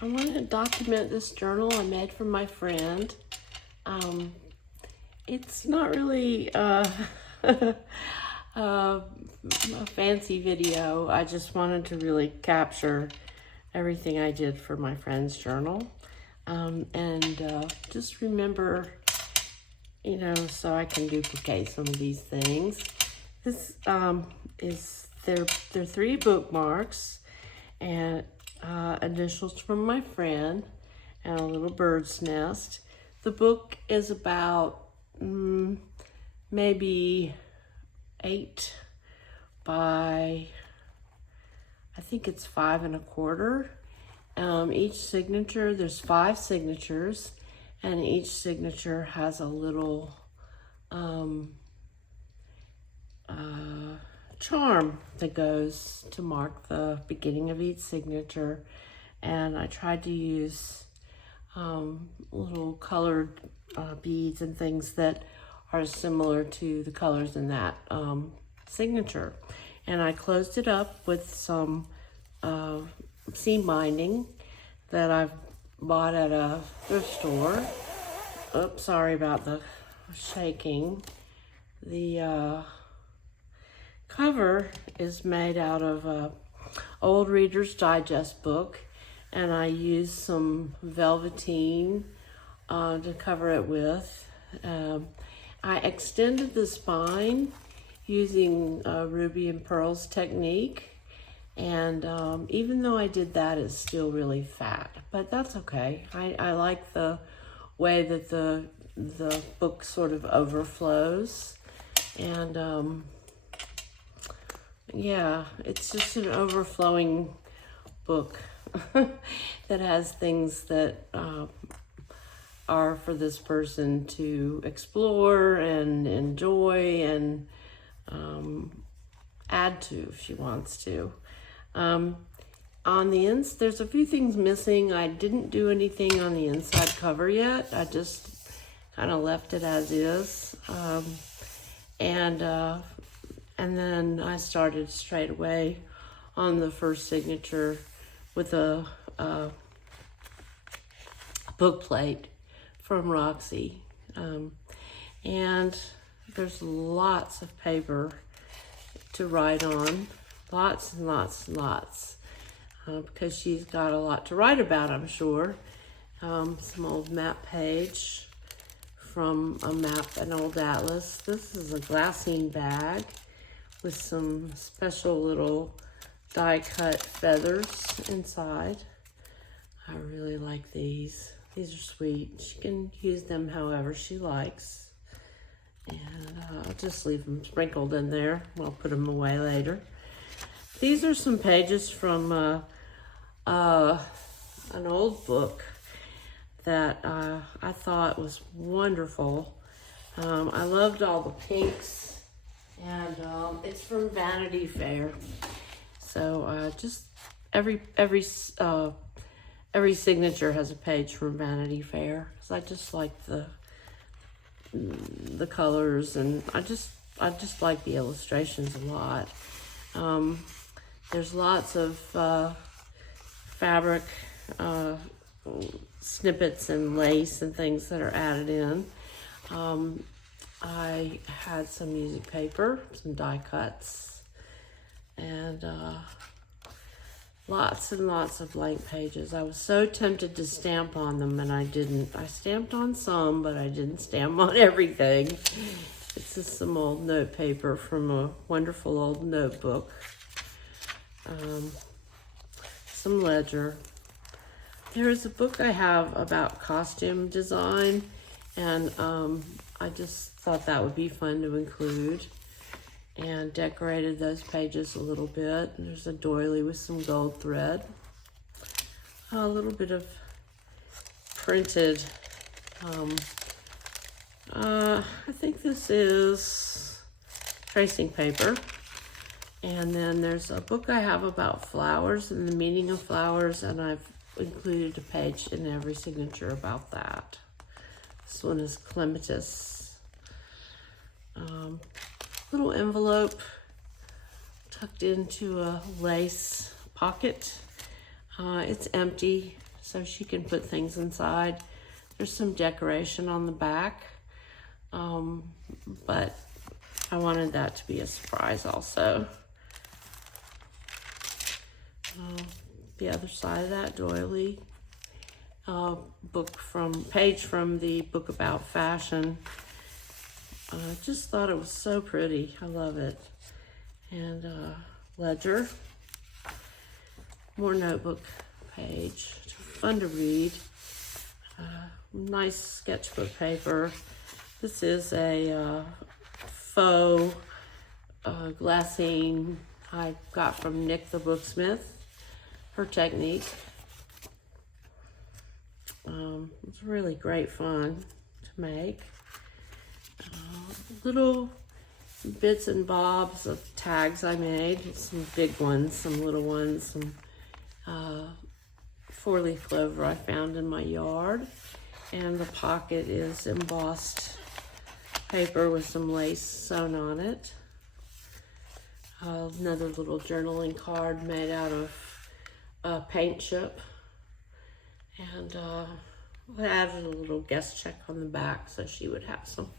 I want to document this journal I made for my friend. It's not really a fancy video. I just wanted to really capture everything I did for my friend's journal. Just remember, so I can duplicate some of these things. This is their 3 bookmarks and initials from my friend and a little bird's nest. The book is about maybe 8 by, I think it's 5 1/4. Each signature, there's 5 signatures, and each signature has a little charm that goes to mark the beginning of each signature. And I tried to use little colored beads and things that are similar to the colors in that signature. And I closed it up with some seam binding that I've bought at a thrift store. Oops, sorry about the shaking. The cover is made out of a old Reader's Digest book, and I used some velveteen to cover it with. I extended the spine using Ruby and Pearl's technique, and even though I did that, it's still really fat, but that's okay. I like the way that the book sort of overflows, and yeah, it's just an overflowing book that has things that are for this person to explore and enjoy and add to if she wants to. On the ends, there's a few things missing. I didn't do anything on the inside cover yet. I just kind of left it as is. And then I started straight away on the first signature with a book plate from Roxy. And there's lots of paper to write on. Lots and lots and lots. Because she's got a lot to write about, I'm sure. Some old map page from a map, an old atlas. This is a glassine bag with some special little die-cut feathers inside. I really like these. These are sweet. She can use them however she likes. And I'll just leave them sprinkled in there. I'll put them away later. These are some pages from an old book that I thought was wonderful. I loved all the pinks, and it's from Vanity Fair. So just every signature has a page from Vanity Fair, because I just like the colors, and I just like the illustrations a lot. There's lots of fabric snippets and lace and things that are added in. I had some music paper, some die cuts, and lots and lots of blank pages. I was so tempted to stamp on them, and I didn't. I stamped on some, but I didn't stamp on everything. This is some old note paper from a wonderful old notebook. Some ledger. There is a book I have about costume design, and I just thought that would be fun to include, and decorated those pages a little bit. And there's a doily with some gold thread. A little bit of printed, I think this is tracing paper. And then there's a book I have about flowers and the meaning of flowers, and I've included a page in every signature about that. This one is clematis. Little envelope tucked into a lace pocket. It's empty, so she can put things inside. There's some decoration on the back, but I wanted that to be a surprise also. The other side of that doily, page from the book about fashion. I just thought it was so pretty. I love it. And ledger, more notebook page, fun to read. Nice sketchbook paper. This is a faux glassine I got from Nick the Booksmith. Her technique. It's really great fun to make. Little bits and bobs of tags I made. Some big ones, some little ones, some 4-leaf clover I found in my yard. And the pocket is embossed paper with some lace sewn on it. Another little journaling card made out of paint chip. And I added a little guest check on the back so she would have some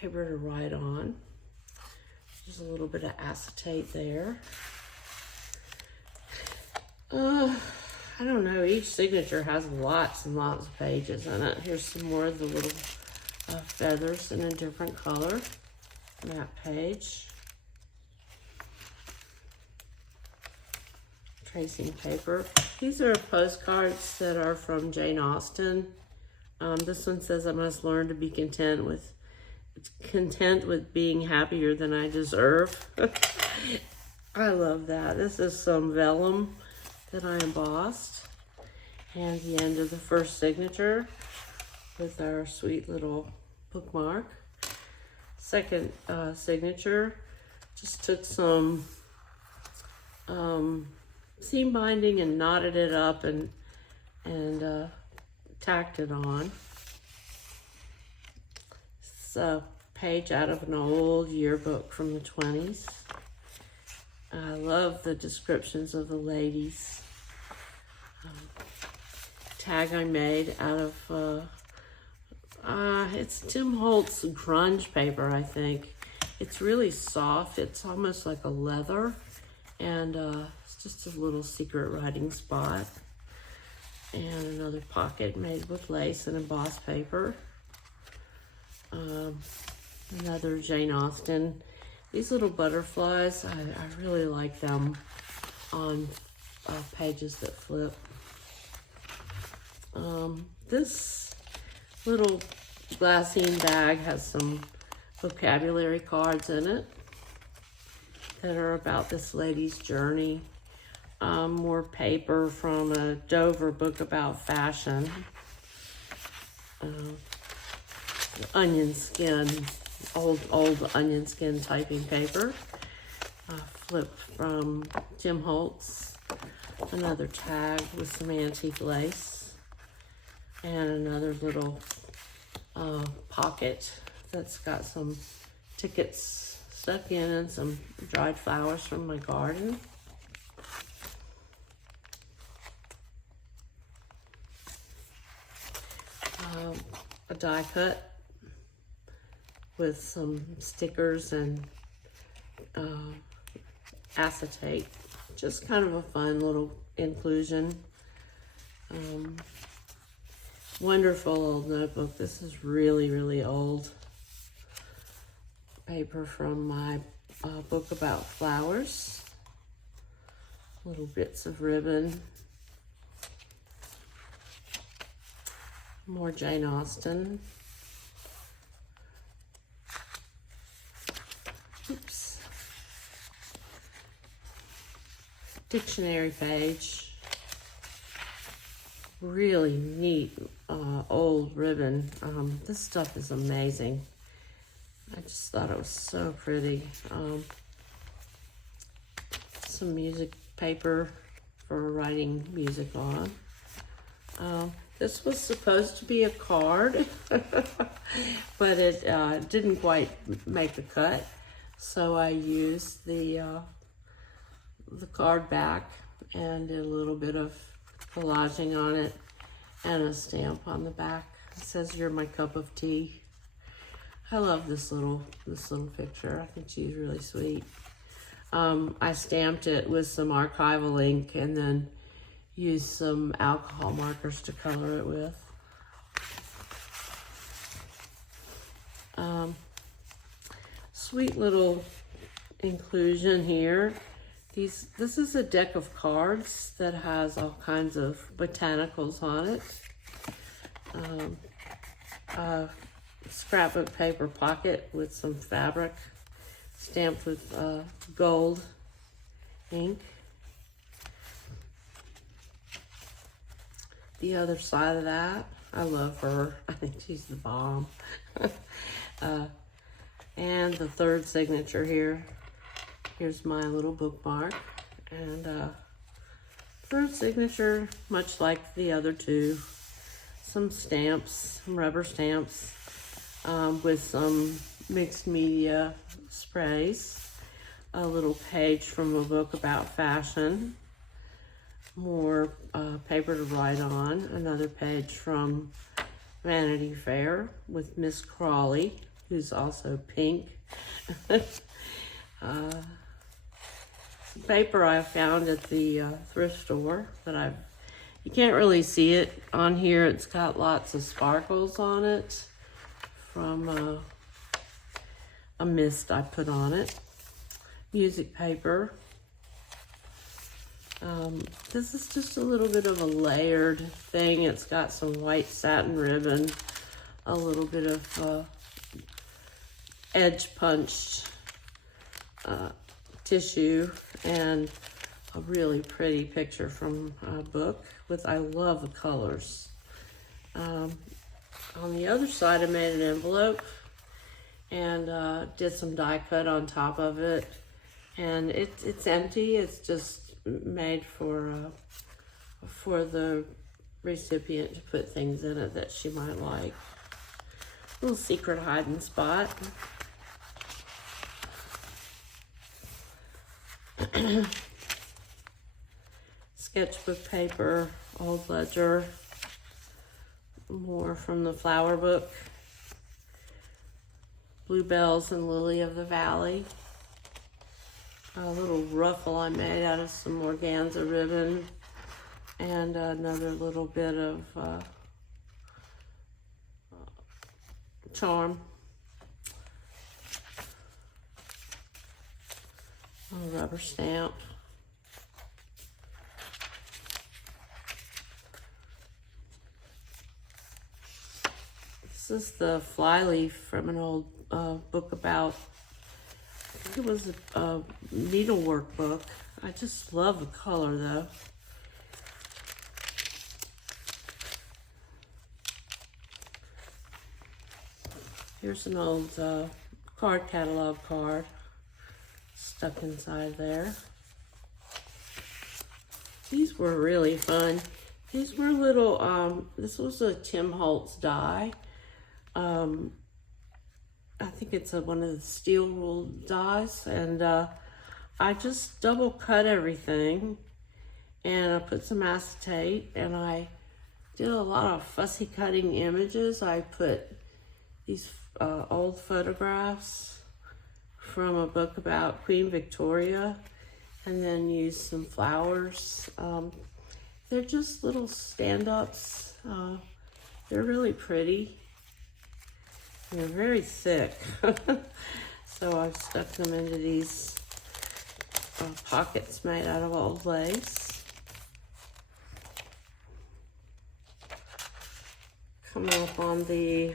paper to write on. There's a little bit of acetate there. I don't know, each signature has lots and lots of pages in it. Here's some more of the little feathers in a different color on that page. Tracing paper. These are postcards that are from Jane Austen. This one says, I must learn to be content with being happier than I deserve. I love that. This is some vellum that I embossed. And the end of the first signature with our sweet little bookmark. Second signature, just took some seam binding and knotted it up and tacked it on. It's a page out of an old yearbook from the 20s. I love the descriptions of the ladies. Tag I made out of, it's Tim Holtz grunge paper, I think. It's really soft. It's almost like a leather. And it's just a little secret writing spot. And another pocket made with lace and embossed paper. Another Jane Austen. These little butterflies, I really like them on pages that flip. This little glassine bag has some vocabulary cards in it that are about this lady's journey. More paper from a Dover book about fashion. Onion skin, old onion skin typing paper. Flip from Tim Holtz. Another tag with some antique lace. And another little pocket that's got some tickets stuck in and some dried flowers from my garden. A die cut with some stickers and acetate. Just kind of a fun little inclusion. Wonderful old notebook. This is really, really old. Paper from my book about flowers. Little bits of ribbon. More Jane Austen. Oops. Dictionary page. Really neat old ribbon. This stuff is amazing. I just thought it was so pretty. Some music paper for writing music on. This was supposed to be a card, but it didn't quite make the cut. So I used the card back and did a little bit of collaging on it. and a stamp on the back. It says, "You're my cup of tea." I love this little picture. I think she's really sweet. I stamped it with some archival ink and then used some alcohol markers to color it with. Sweet little inclusion here. This is a deck of cards that has all kinds of botanicals on it. A scrapbook paper pocket with some fabric stamped with gold ink. The other side of that, I love her. I think she's the bomb. And the third signature here. Here's my little bookmark. And third signature, much like the other two, some stamps, some rubber stamps with some mixed media sprays. A little page from a book about fashion. More paper to write on. Another page from Vanity Fair with Miss Crawley, who's also pink. Paper I found at the thrift store that you can't really see it on here. It's got lots of sparkles on it from a mist I put on it. Music paper. This is just a little bit of a layered thing. It's got some white satin ribbon, a little bit of edge punched tissue, and a really pretty picture from a book with, I love the colors. On the other side, I made an envelope and did some die cut on top of it, and it's empty. It's just made for the recipient to put things in it that she might like. Little secret hiding spot. Sketchbook paper, old ledger, more from the flower book. Bluebells and Lily of the Valley. A little ruffle I made out of some organza ribbon, and another little bit of charm. A rubber stamp. This is the flyleaf from an old book about, I think it was a needlework book. I just love the color though. Here's an old card catalog card stuck inside there. These were really fun. These were little, this was a Tim Holtz die. I think it's one of the steel ruled dies, and I just double cut everything, and I put some acetate, and I did a lot of fussy cutting images. I put these old photographs from a book about Queen Victoria, and then used some flowers. They're just little stand-ups. They're really pretty. They're very thick. So I've stuck them into these pockets made out of old lace. Coming up on the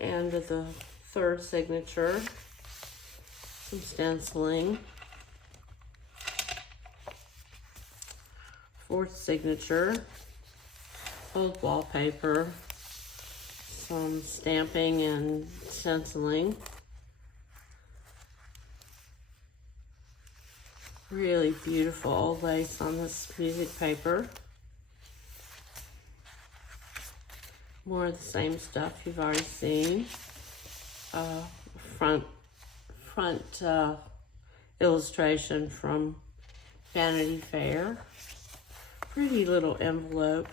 end of the third signature, some stenciling. Fourth signature, old wallpaper, some stamping and stenciling. Really beautiful old lace on this music paper. More of the same stuff you've already seen. Front illustration from Vanity Fair. Pretty little envelope.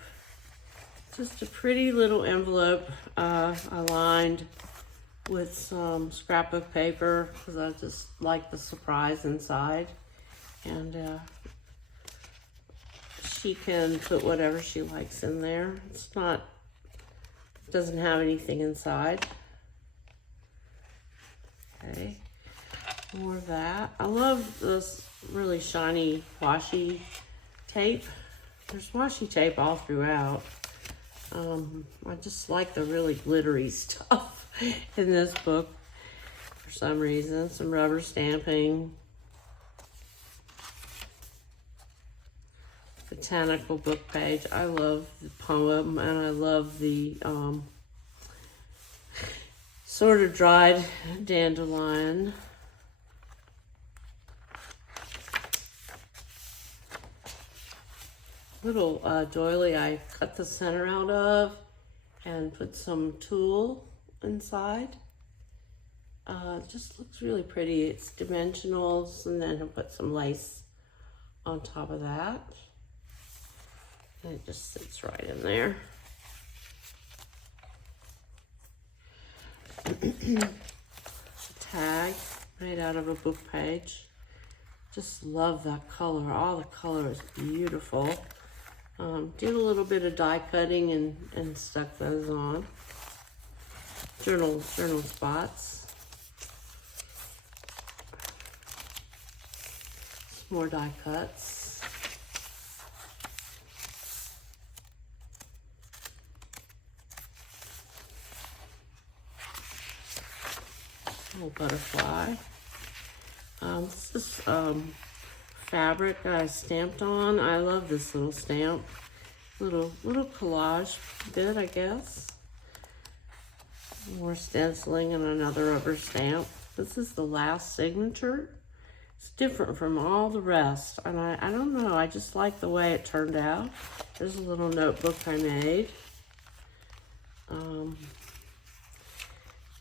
Just a pretty little envelope I lined with some scrapbook paper because I just like the surprise inside. And she can put whatever she likes in there. Doesn't have anything inside. Okay, more of that. I love this really shiny washi tape. There's washi tape all throughout. I just like the really glittery stuff in this book for some reason. Some rubber stamping. Botanical book page. I love the poem and I love the sort of dried dandelion. Little doily I cut the center out of and put some tulle inside. Just looks really pretty. It's dimensionals, and then I put some lace on top of that. And it just sits right in there. Tag made out of a book page. Just love that color. All the color is beautiful. Did a little bit of die cutting and stuck those on. Journal spots. Some more die cuts. Little butterfly. This is fabric that I stamped on. I love this little stamp. Little collage bit, I guess. More stenciling and another rubber stamp. This is the last signature. It's different from all the rest. And I don't know, I just like the way it turned out. There's a little notebook I made.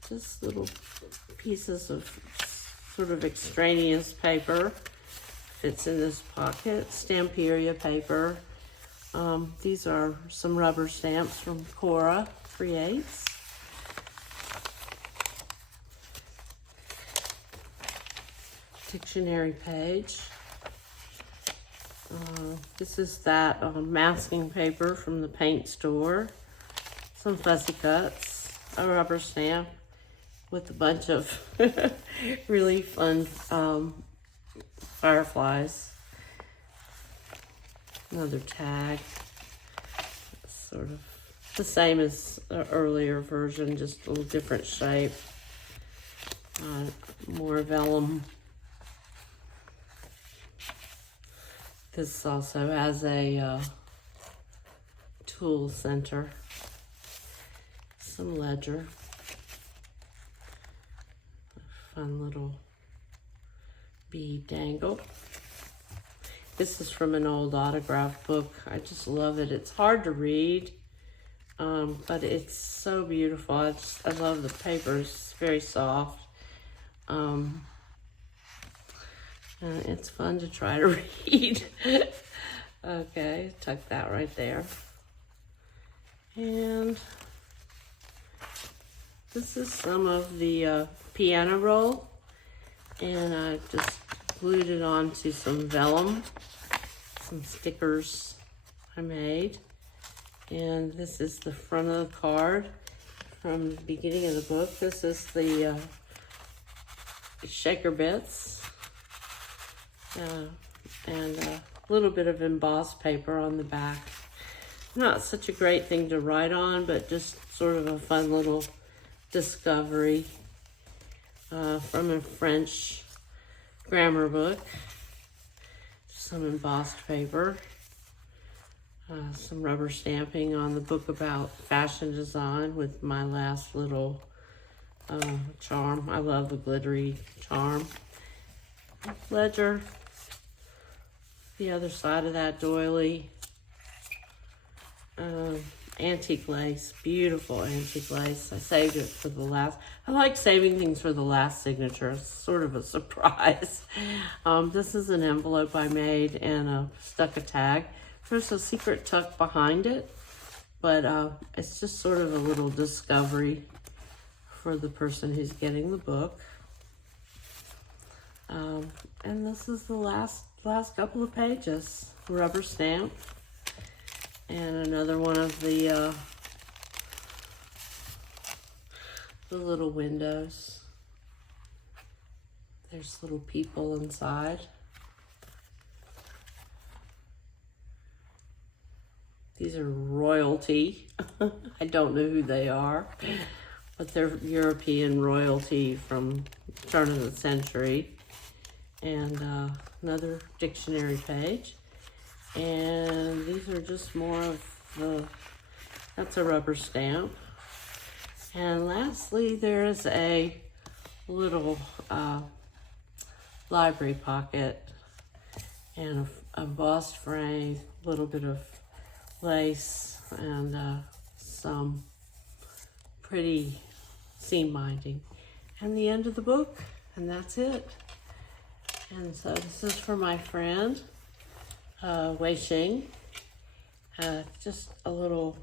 Just little pieces of sort of extraneous paper. Fits in this pocket. Stamperia paper. These are some rubber stamps from Cora Creates. Dictionary page. This is that masking paper from the paint store. Some fussy cuts. A rubber stamp with a bunch of really fun fireflies. Another tag. Sort of the same as the earlier version, just a little different shape. More vellum. This also has a tool center. Some ledger. A fun little bead dangle. This is from an old autograph book. I just love it. It's hard to read, but it's so beautiful. I love the paper. It's very soft. It's fun to try to read. Okay, tuck that right there. And this is some of the piano roll. And I just glued it onto some vellum, some stickers I made. And this is the front of the card from the beginning of the book. This is the shaker bits. And a little bit of embossed paper on the back. Not such a great thing to write on, but just sort of a fun little discovery from a French grammar book. Some embossed paper. Some rubber stamping on the book about fashion design with my last little charm. I love the glittery charm. Ledger. The other side of that doily. Antique lace, beautiful antique lace. I saved it for the last. I like saving things for the last signature. It's sort of a surprise. This is an envelope I made and stuck a tag. There's a secret tuck behind it but it's just sort of a little discovery for the person who's getting the book. And this is the last couple of pages. Rubber stamp. And another one of the little windows. There's little people inside. These are royalty. I don't know who they are, but they're European royalty from the turn of the century. And another dictionary page. And these are just more of that's a rubber stamp. And lastly, there's a little library pocket and a embossed frame, a little bit of lace, and some pretty seam binding. And the end of the book, and that's it. And so this is for my friend, Wei Xing. Just a little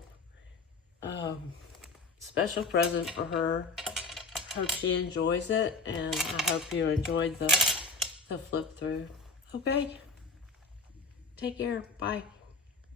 special present for her. Hope she enjoys it, and I hope you enjoyed the flip through. Okay, take care, bye.